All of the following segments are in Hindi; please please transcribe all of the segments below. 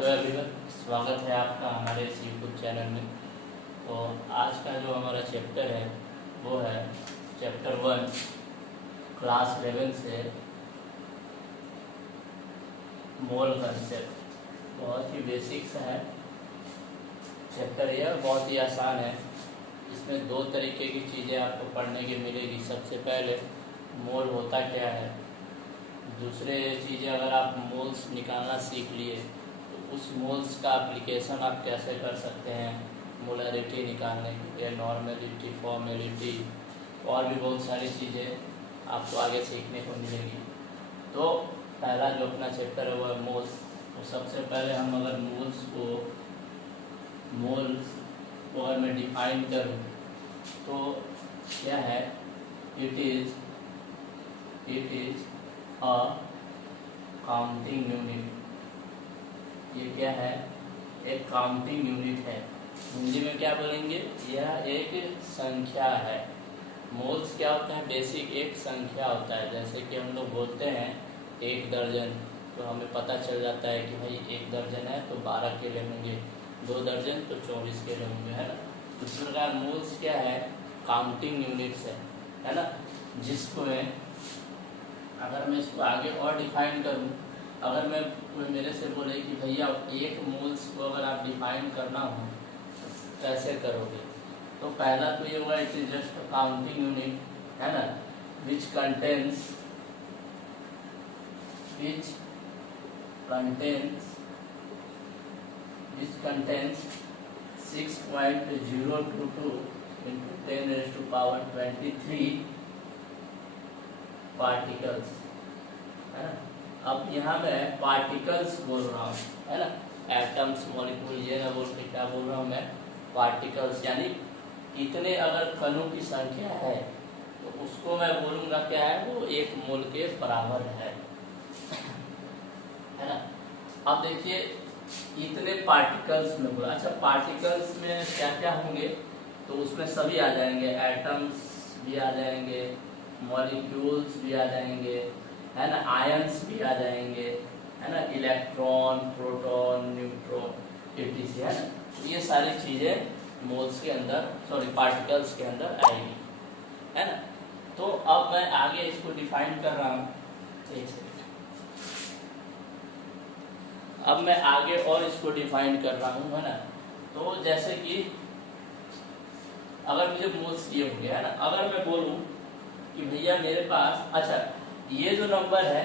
हेलो एवरीवन, स्वागत है आपका हमारे इस यूट्यूब चैनल में। तो आज का जो हमारा चैप्टर है वो है चैप्टर 1 क्लास 11 से मोल कंसेप्ट। बहुत ही बेसिक सा है चैप्टर, यह बहुत ही आसान है। इसमें दो तरीके की चीज़ें आपको पढ़ने की मिलेगी। सबसे पहले मोल होता क्या है, दूसरे चीज़ें अगर आप मोल्स निकालना सीख लिए तो उस मोल्स का एप्लीकेशन आप कैसे कर सकते हैं मोलरिटी निकालने के लिए, नॉर्मेलिटी, फॉर्मेलिटी और भी बहुत सारी चीज़ें आपको आगे सीखने को मिलेगी। तो पहला जो अपना चैप्टर है वो है मोल्स। तो सबसे पहले हम अगर मोल्स को अगर मैं डिफाइन करूँ तो क्या है, it is a counting unit. ये क्या है, एक काउंटिंग यूनिट है। हिंदी में क्या बोलेंगे, यह एक संख्या है। मोल्स क्या होता है, बेसिक एक संख्या होता है। जैसे कि हम लोग बोलते हैं 1 दर्जन, तो हमें पता चल जाता है कि भाई 1 दर्जन है तो 12 केले होंगे, 2 दर्जन तो 24 केले होंगे, है ना। इस प्रकार मोल्स क्या है, काउंटिंग यूनिट्स है ना। जिसको मैं अगर मैं इसको आगे और डिफाइन करूं, अगर मैं कोई मेरे से बोले कि भैया 1 मोल्स को अगर आप डिफाइन करना हो कैसे करोगे, तो पहला तो ये हुआ it is just a counting unit, है ना, विच कंटेन्स 6.022 into 10⁻23 पार्टिकल्स, है ना। अब यहाँ मैं पार्टिकल्स बोल रहा हूँ, है ना, एटम्स, मॉलिक्यूल ये ना बोल के क्या बोल रहा हूँ मैं, पार्टिकल्स। यानी इतने अगर कणों की संख्या है तो उसको मैं बोलूँगा क्या है, वो 1 मोल के बराबर है ना। अब देखिए इतने पार्टिकल्स में बोला। अच्छा, पार्टिकल्स में क्या क्या होंगे, तो उसमें सभी आ जाएंगे, एटम्स भी आ जाएंगे, मॉलिक्यूल्स भी आ जाएंगे, है ना, आयंस भी आ जाएंगे, है ना, इलेक्ट्रॉन, प्रोटॉन, न्यूट्रॉन etc, है ना। तो ये सारी चीज़ें मोल्स के अंदर, पार्टिकल्स के अंदर आएगी, है ना। तो अब मैं आगे इसको डिफाइन कर रहा हूँ, एक सेकंड। अब मैं आगे और इसको डिफाइन कर रहा हूँ, है ना। तो जैसे कि अगर मुझे मोल्स ये हो गया, है ना, अगर मैं बोलूँ कि भैया मेरे पास, अच्छा ये जो नंबर है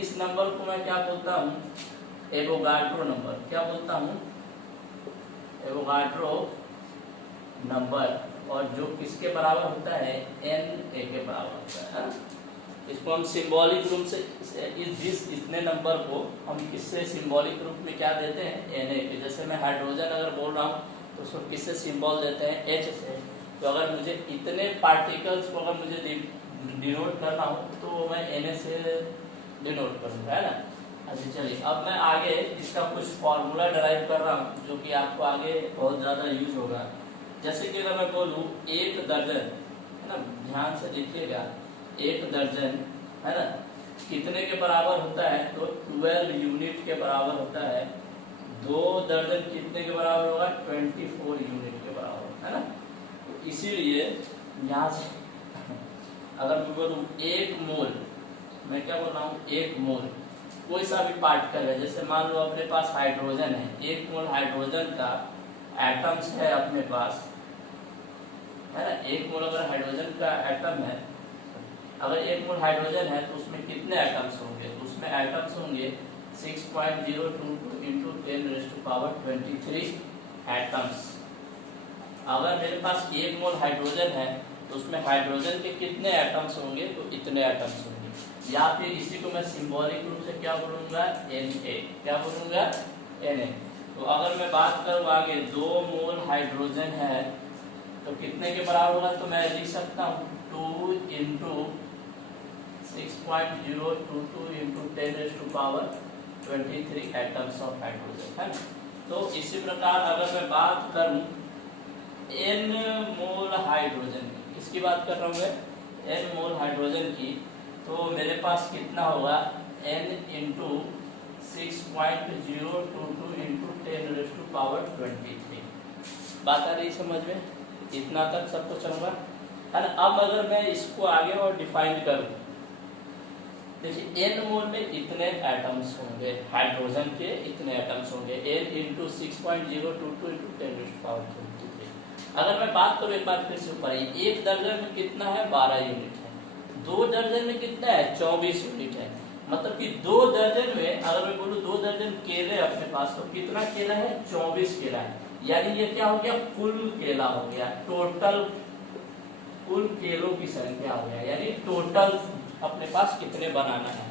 इस नंबर को मैं क्या बोलता हूँ, एवोगाड्रो नंबर। क्या बोलता हूँ, एवोगाड्रो नंबर, और जो किसके बराबर होता है, Na के बराबर होता है। इसको हम सिंबॉलिक रूप से इतने नंबर को हम किससे सिंबॉलिक रूप में क्या देते हैं, Na के। जैसे मैं हाइड्रोजन अगर बोल रहा हूँ तो उसको किससे सिंबल देते हैं, H से। तो अगर मुझे इतने पार्टिकल्स को अगर मुझे डिनोट करना हो तो मैं Na से डिनोट करूँगा, है ना। अच्छा चलिए, अब मैं आगे इसका कुछ फॉर्मूला डराइव कर रहा हूँ जो कि आपको आगे बहुत ज़्यादा यूज होगा। जैसे कि अगर मैं बोलूँ 1 दर्जन, है ना, ध्यान से देखिएगा, 1 दर्जन, है ना, कितने के बराबर होता है, तो 12 यूनिट के बराबर होता है। 2 दर्जन कितने के बराबर होगा, 24 यूनिट के बराबर, है ना। तो इसीलिए यहाँ से अगर मैं बोलूँ 1 मोल, मैं क्या बोल रहा हूँ, 1 मोल कोई सा भी पार्टिकल है। जैसे मान लो अपने पास हाइड्रोजन है, 1 मोल हाइड्रोजन का एटम्स है अपने पास, है ना। 1 मोल अगर हाइड्रोजन का एटम है, अगर 1 मोल हाइड्रोजन है तो उसमें कितने एटम्स होंगे, तो उसमें एटम्स होंगे 6.022 into 10⁻23 एटम्स। अगर मेरे पास 1 मोल हाइड्रोजन है तो उसमें हाइड्रोजन के कितने एटम्स होंगे, तो इतने एटम्स होंगे। या फिर इसी को मैं सिंबॉलिक रूप से क्या बोलूँगा, Na। क्या बोलूँगा, Na। तो अगर मैं बात करूँ आगे, 2 मोल हाइड्रोजन है तो कितने के बराबर होगा, तो मैं लिख सकता हूँ 2 into 6.022 into 10⁻23 atoms of hydrogen, है ना। तो इसी प्रकार अगर मैं बात करूँ N मोल हाइड्रोजन की, किसकी बात कर रहा हूँ मैं, N मोल हाइड्रोजन की, तो मेरे पास कितना होगा, N into 6.022 इंटू 10⁻23। बात आ रही समझ में? इतना तक सबको चलूंगा है ना। अब अगर मैं इसको आगे और डिफाइन करूं, देखिए n मोल में इतने एटम्स होंगे, हाइड्रोजन के इतने एटम्स होंगे, n इंटू 6.022 इंटू 10⁻23। अगर मैं बात करूं एक बार फिर से ऊपर, एक दर्जन में कितना है? 12 यूनिट है। 2 दर्जन में कितना है? 24 यूनिट है। मतलब कि 2 दर्जन में अगर मैं बोलूं 2 दर्जन केले अपने पास, तो कितना केला है? 24 केला है। यानी ये क्या हो गया? कुल केला हो गया, टोटल कुल केलों की संख्या हो गया, यानी टोटल अपने पास कितने बनाना है।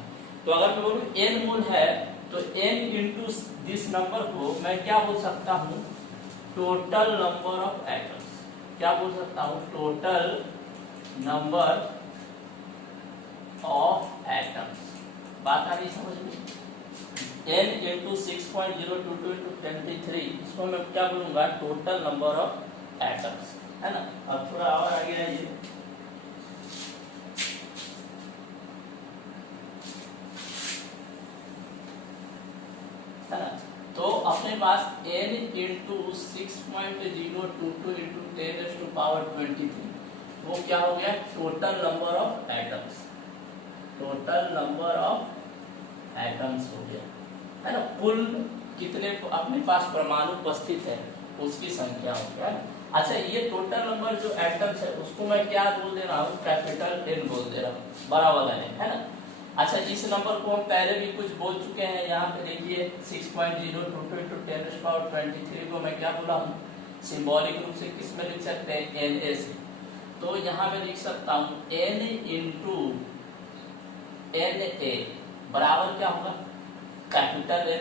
तो अगर मैं बोलूं n मोल है, तो n इंटू दिस नंबर को मैं क्या बोल सकता हूं? Total number of atoms. क्या बोल सकता हूं? Total number of atoms. बात आ रही समझ में? n इंटू 6.022 इंटू 23, इसको मैं क्या बोलूंगा? टोटल नंबर ऑफ एटम्स, है ना। अब थोड़ा और आगे आइए, है ना। तो अपने पास n इंटू 6.022 इंटू 10⁻23, वो क्या हो गया? Total number of atoms. Total number of atoms हो गया, है ना। कुल कितने अपने पास परमाणु उपस्थित है उसकी संख्या हो गया। अच्छा, ये टोटल नंबर जो एटम्स है उसको मैं क्या बोल दे रहा हूँ? कैपिटल N बोल दे रहा हूँ, बड़ा वाला N, है ना। अच्छा, इस नंबर को हम पहले भी कुछ बोल चुके हैं। यहाँ पे देखिए 6.022 इंटू 10⁻23 को मैं क्या बोला हूँ? सिंबॉलिक रूप से किस में लिख सकते हैं? Na से। तो यहाँ पे लिख सकता हूँ n इंटू Na बराबर क्या होगा? कैपिटल N,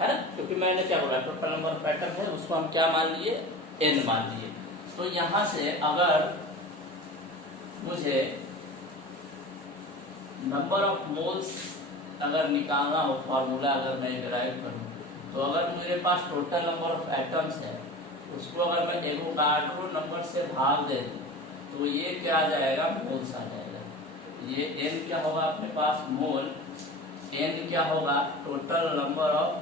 है ना। क्योंकि मैंने क्या बोला? टोटल नंबर ऑफ एटम है, उसको हम क्या मान लिए? n मान लिए। तो यहाँ से अगर मुझे नंबर ऑफ मोल्स अगर निकालना हो, फॉर्मूला अगर मैं डिराइव करूँ, तो अगर मेरे पास टोटल नंबर ऑफ एटम्स है, उसको अगर मैं एवोगाड्रो नंबर से भाग दे दूँ, तो ये क्या आ जाएगा? मोल्स आ जाएगा। ये n क्या होगा अपने पास? मोल। n क्या होगा? टोटल नंबर ऑफ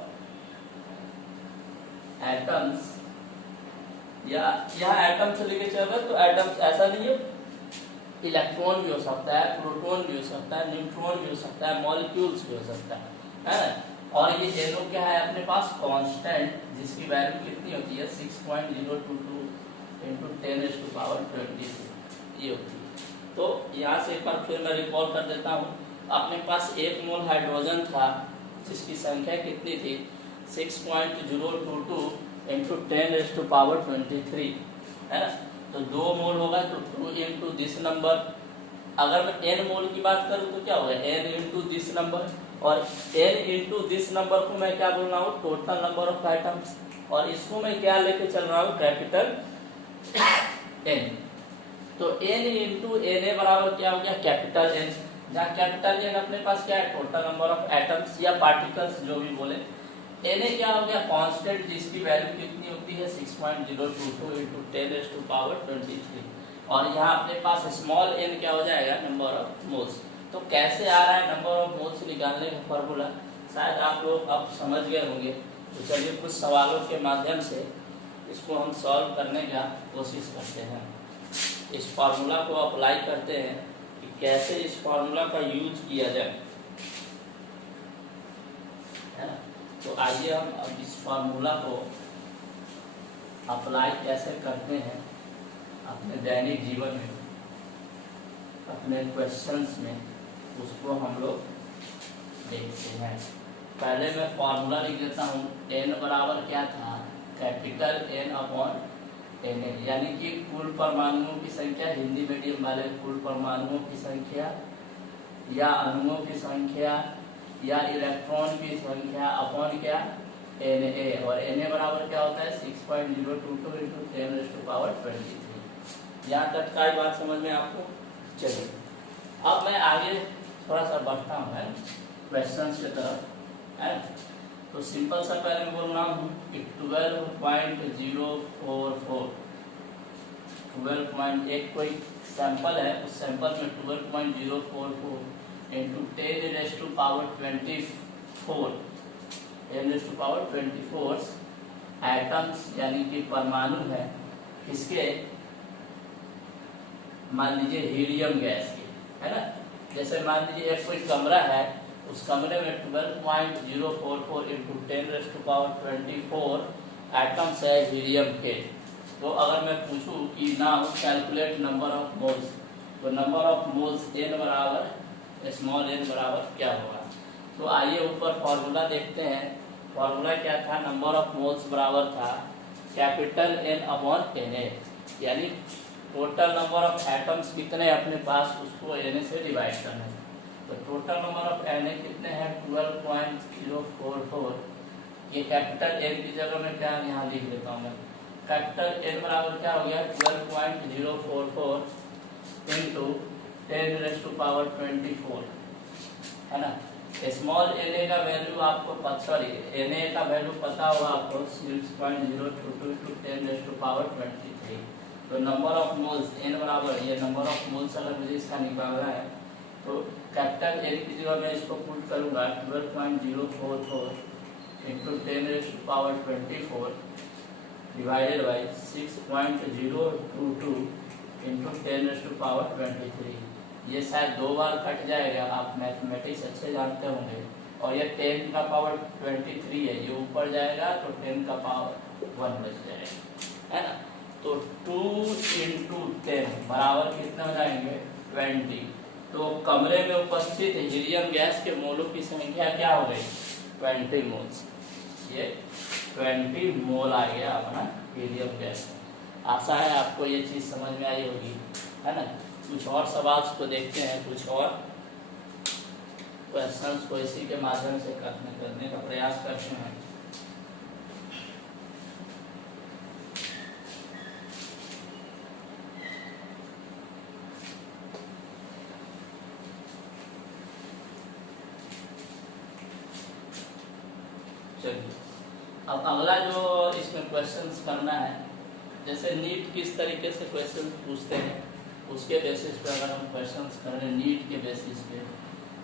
एटम्स, या यहाँ एटम से लेके चल रहे, तो एटम्स ऐसा नहीं है, इलेक्ट्रॉन भी हो सकता है, प्रोटॉन भी हो सकता है, न्यूट्रॉन भी हो सकता है, मॉलिक्यूल्स भी हो सकता है ना। और ये NO क्या है अपने पास? कांस्टेंट, जिसकी वैल्यू कितनी होती है? 6.022 इंटू 10⁻23 ये होती है। तो यहाँ से एक बार फिर मैं रिकॉल कर देता हूँ। अपने पास 1 मोल हाइड्रोजन था, जिसकी संख्या कितनी थी? 6.022 इंटू 10⁻23, है ना। तो 2 मोल होगा, तो 2 इंटू दिस नंबर। अगर मैं n मोल की बात करूं तो क्या होगा? n इंटू दिस नंबर, और n इंटू दिस नंबर को मैं क्या बोल रहा हूँ? Total number of atoms. और इसको मैं क्या लेके चल रहा हूँ? Capital N। तो n इंटू Na बराबर क्या हो गया? Capital N। जहाँ कैपिटल N अपने पास क्या है? टोटल नंबर ऑफ एटम्स या पार्टिकल्स, जो भी बोले। Na क्या हो गया? कांस्टेंट, जिसकी वैल्यू कितनी होती है? 6.022 इंटू 10⁻23। और यहाँ अपने पास स्मॉल n क्या हो जाएगा? Number of moles. तो कैसे आ रहा है नंबर ऑफ मोल्स निकालने का फॉर्मूला? शायद आप लोग अब समझ गए होंगे। तो चलिए कुछ सवालों के माध्यम से इसको हम सॉल्व करने का कोशिश करते हैं। इस फार्मूला को अप्लाई करते हैं कि कैसे इस फार्मूला का यूज किया जाए, है ना। तो आइए हम अब इस फार्मूला को अप्लाई कैसे करते हैं अपने दैनिक जीवन में, अपने क्वेश्चंस में, उसको हम लोग देखते हैं। पहले मैं फार्मूला लिख देता हूँ। n बराबर क्या था? कैपिटल N अपॉन Na, यानी कि कुल परमाणुओं की संख्या, हिंदी मीडियम वाले कुल परमाणुओं की संख्या या अणुओं की संख्या या इलेक्ट्रॉन की संख्या अपॉन क्या? Na। और Na बराबर क्या होता है? 6.022 इंटू 10⁻23। यहाँ तक का बात समझ में आपको? चलिए अब मैं आगे थोड़ा सा बढ़ता हूँ, है क्वेश्चन की तरफ, है। तो सिंपल सा पहले मैं बोल रहा हूँ कि 12.044 एक कोई सैंपल है, उस सैंपल में 12.044 इंटू 10⁻23 24 एटम्स यानी कि परमाणु है किसके, मान लीजिए हीलियम गैस के, है ना। जैसे मान लीजिए एक कोई कमरा है, उस कमरे में 12.044 इंटू 10⁻24 एटम्स है हीलियम के। तो अगर मैं पूछूं कि now calculate number of moles, तो नंबर ऑफ मोल्स n बराबर स्मॉल n बराबर क्या होगा। तो आइए ऊपर फॉर्मूला देखते हैं। फॉर्मूला क्या था, नंबर ऑफ मोल्स बराबर था कैपिटल N अपॉन Na, यानी टोटल नंबर ऑफ एटम्स कितने अपने पास उसको Na से डिवाइड करना है। तो टोटल नंबर ऑफ Na कितने हैं 12.044, ये कैपिटल N की जगह में क्या यहाँ लिख देता हूँ मैं, कैपिटल N बराबर क्या हो गया 12.044 इंटू 10⁻24, है ना। स्मॉल Na का वैल्यू आपको Na का वैल्यू पता होगा आपको 6.022 इंटू 10⁻23। तो नंबर ऑफ मोल्स n बराबर, ये नंबर ऑफ मोल्स अगर मुझे इसका निकालना है तो कैपिटल N की जगह मैं इसको पुट करूँगा 12.044 इंटू 10⁻24 डिवाइडेड बाई 6.022 इंटू 10⁻23। ये शायद 2 बार कट जाएगा, आप मैथमेटिक्स अच्छे जानते होंगे। और ये 10 का पावर 23 है, ये ऊपर जाएगा तो 10 का पावर 1 बच जाएगा, है ना। तो 2 इंटू 10 बराबर कितना हो जाएंगे 20। तो कमरे में उपस्थित हीलियम गैस के मोलों की संख्या क्या हो गई 20 मोल्स। ये 20 मोल आ गया अपना हीलियम गैस। आशा है आपको ये चीज़ समझ में आई होगी, है ना। कुछ और सवाल को देखते हैं, कुछ और क्वेश्चंस को इसी के माध्यम से करने का प्रयास करते हैं। चलिए अब अगला जो इसमें क्वेश्चंस करना है, जैसे नीट किस तरीके से क्वेश्चन पूछते हैं उसके बेसिस पे अगर हम क्वेश्चंस कर रहे हैं, नीट के बेसिस पे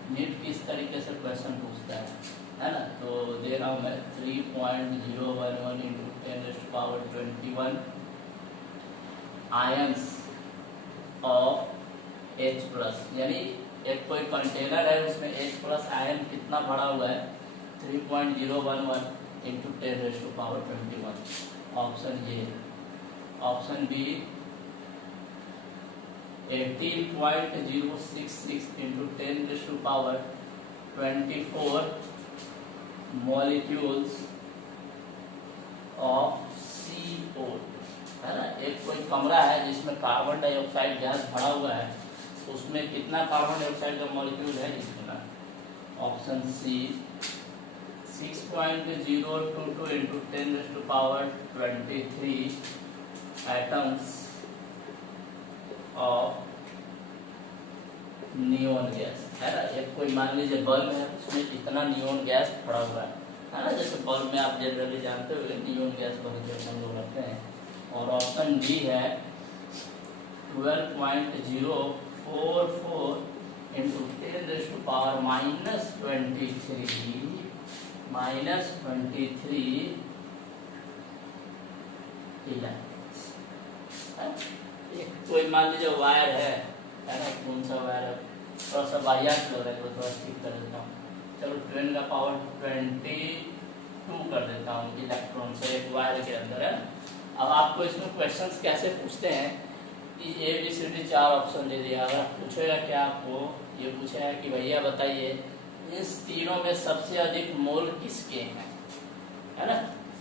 नीट किस तरीके से क्वेश्चन पूछता है ना। तो दे रहा हूँ मैं 3.011 इंटू 10⁻21 आयंस ऑफ H+, यानी एक कोई कंटेनर है उसमें H+ आयन कितना भरा हुआ है 3.011 into 10⁻21। Option A. Option B 18.066 into 10⁻24 molecules of CO, है ना। एक कोई कमरा है जिसमें कार्बन डाइऑक्साइड गैस भरा हुआ है, उसमें कितना कार्बन डाइऑक्साइड का मॉलिक्यूल है इतना। Option C 6.022 into 10⁻23 atoms of neon gas, है ना। एक कोई मान लीजिए बल्ब है, उसमें इतना नियोन गैस पड़ा हुआ है ना। जैसे बल्ब में आप जनरली जानते हो नियोन गैस बहुत हम लोग रखते हैं। और ऑप्शन डी है 12.044 इंटू 10⁻23 कोई मान लीजिए वायर है ना, कौन सा वायर है, थोड़ा सा वाहियात लग रहा है, थोड़ा ठीक कर देता हूँ। चलो 10 का पावर 22 कर देता हूँ इलेक्ट्रॉन से एक वायर के अंदर, है। अब आपको इसमें क्वेश्चंस कैसे पूछते हैं कि ABCD 4 ऑप्शन दे दिया। अगर पूछेगा क्या आपको, ये पूछेगा कि भैया बताइए इस तीनों में सबसे अधिक मोल किसके हैं, है ना।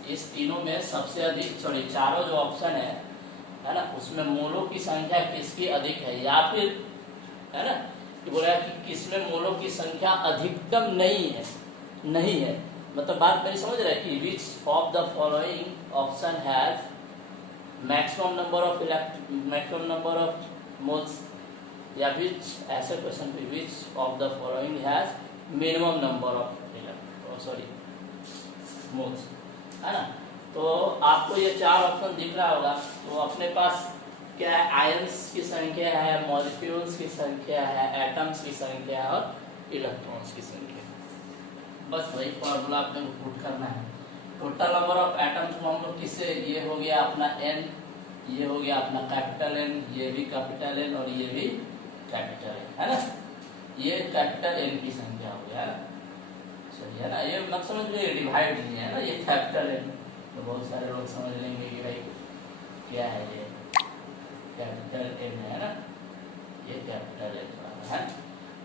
इस तीनों में सबसे अधिक, सॉरी चारों जो ऑप्शन है ना, उसमें मोलों की संख्या किसकी अधिक है, या फिर है ना कि बोला कि किसमें मोलों की संख्या अधिकतम नहीं है। मतलब बात मेरी समझ रहे कि which of the following option has maximum number of moles, या विच ऐसे क्वेश्चन पे which of the following has minimum number of moles, है ना। तो आपको ये 4 ऑप्शन दिख रहा होगा। तो अपने पास क्या है, आयंस की संख्या है, मॉलिक्यूल्स की संख्या है, एटम्स की संख्या है और इलेक्ट्रॉन्स की संख्या। बस वही फॉर्मूला आपने को पुट करना है। टोटल नंबर ऑफ एटम्स को हम लोग किससे, ये हो गया अपना n, ये हो गया अपना कैपिटल N, ये भी कैपिटल N और ये भी कैपिटल N, है ना। ये कैपिटल N की संख्या हो गया, चलिए है ना। ये मत समझ लीजिए डिवाइड नहीं है ना, ये कैपिटल N। तो बहुत सारे लोग समझ लेंगे कि भाई क्या है, ये कैपिटल N है ना, ये कैपिटल N है।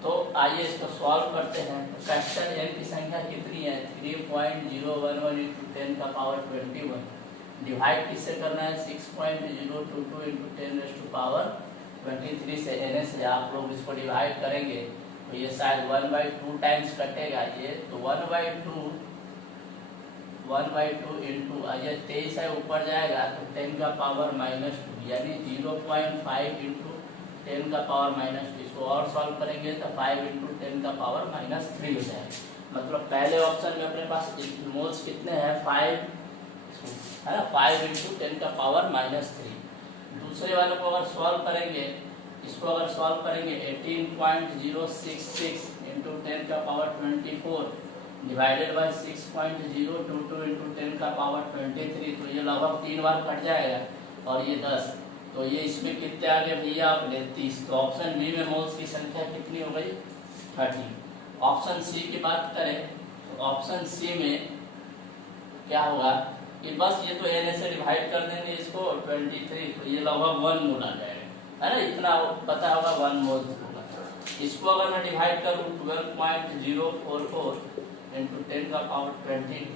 तो आइए इसको सॉल्व करते हैं। तो कैपिटल N की संख्या कितनी है, 3.011 इंटू 10 का पावर 21, डिवाइड किससे करना है, 6.022 इंटू 10 रेज़ टू पावर 23 से। n से आप लोग इसको डिवाइड करेंगे तो ये शायद 1/2 टाइम्स कटेगा ये, तो 1/2 इंटू ये 23 है ऊपर जाएगा तो 10 का पावर -2 यानी 0.5 इंटू 10 का पावर -2। इसको और सॉल्व करेंगे तो 5 इंटू 10 का पावर -3 हो जाएगा। मतलब पहले ऑप्शन में अपने पास मोल्स कितने हैं, 5 है ना, 5 इंटू 10 का पावर -3। दूसरे वाले को अगर सॉल्व करेंगे, इसको अगर सॉल्व करेंगे 18.066 इंटू 10 का पावर 24 डिवाइडेड बाय 6.022 इंटू 10 का पावर 23, तो ये लगभग 3 बार कट जाएगा और ये 10, तो ये इसमें कितने आ गए भैया आपने 30। तो ऑप्शन बी में मोल्स की संख्या कितनी हो गई, 30। ऑप्शन सी की बात करें तो ऑप्शन सी में क्या होगा कि बस ये तो n से डिवाइड कर देंगे इसको 23, तो ये लगभग 1 मोल आ जाएगा, है ना। इतना पता होगा 1 मोल होगा। इसको अगर मैं डिवाइड करूँ 12.044 इंटू 10 का पावर 22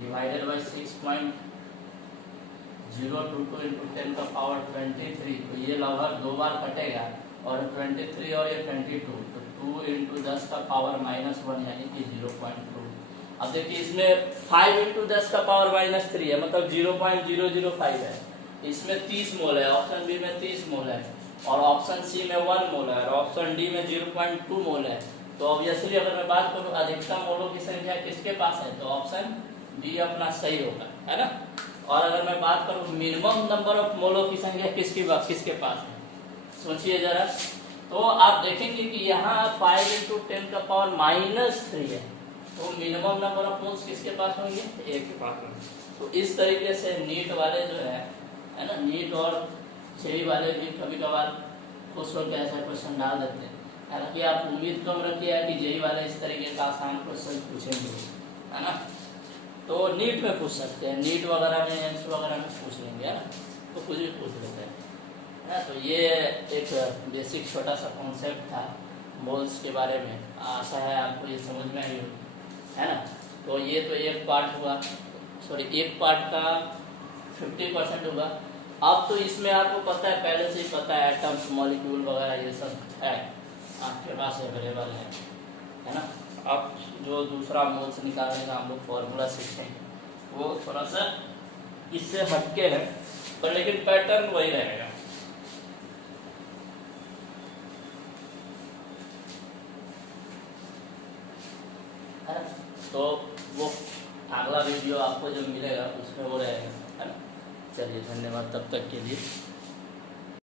डिवाइडेड बाई 6.022 इंटू 10 का पावर 23, तो ये लगभग 2 बार कटेगा और 23 और ये 22, तो 2 इंटू 10 का पावर -1 यानी कि 0.2। अब देखिए इसमें 5 इंटू 10 का पावर -3 है, मतलब 0.005 है। इसमें 30 मोल है, ऑप्शन बी में 30 मोल है और ऑप्शन सी में 1 मोल है और ऑप्शन डी में 0.2 मोल है। तो ऑब्वियसली अगर मैं बात करूं अधिकतम मोलों की संख्या किसके पास है, तो ऑप्शन बी अपना सही होगा, है ना। और अगर मैं बात करूं मिनिमम नंबर ऑफ मोलों की संख्या किसके पास है, सोचिए जरा। तो आप देखेंगे कि यहाँ 5 इंटू 10 का पावर -3 है, तो मिनिमम नंबर ऑफ मोल्स किसके पास होंगे, एक के पास होंगे। तो इस तरीके से नीट वाले जो है ना, नीट और जेईई वाले भी कभी कभार खुश होकर ऐसा क्वेश्चन डाल देते हैं। हालांकि आप उम्मीद कम रखिए कि जेईई वाले इस तरीके का आसान क्वेश्चन पूछेंगे, है ना। तो नीट में पूछ सकते हैं, नीट वगैरह में एम्स वगैरह में पूछ लेंगे, है ना, तो कुछ भी पूछ लेते हैं, है ना। तो ये एक बेसिक छोटा सा कॉन्सेप्ट था मोल्स के बारे में, आशा है आपको ये समझ में आई हो, है ना। तो ये तो एक पार्ट हुआ, सॉरी एक पार्ट का 50% होगा। अब तो इसमें आपको पता है, पहले से ही पता है, एटम्स मॉलिक्यूल वगैरह ये सब है आपके पास अवेलेबल है ना। अब जो दूसरा मोल्स निकालने का हम लोग फॉर्मूला सीखेंगे वो थोड़ा सा इससे हटके है, पर लेकिन पैटर्न वही रहेगा। तो वो अगला वीडियो आपको जो मिलेगा उसमें वो रहेगा, है ना। चलिए धन्यवाद तब तक के लिए।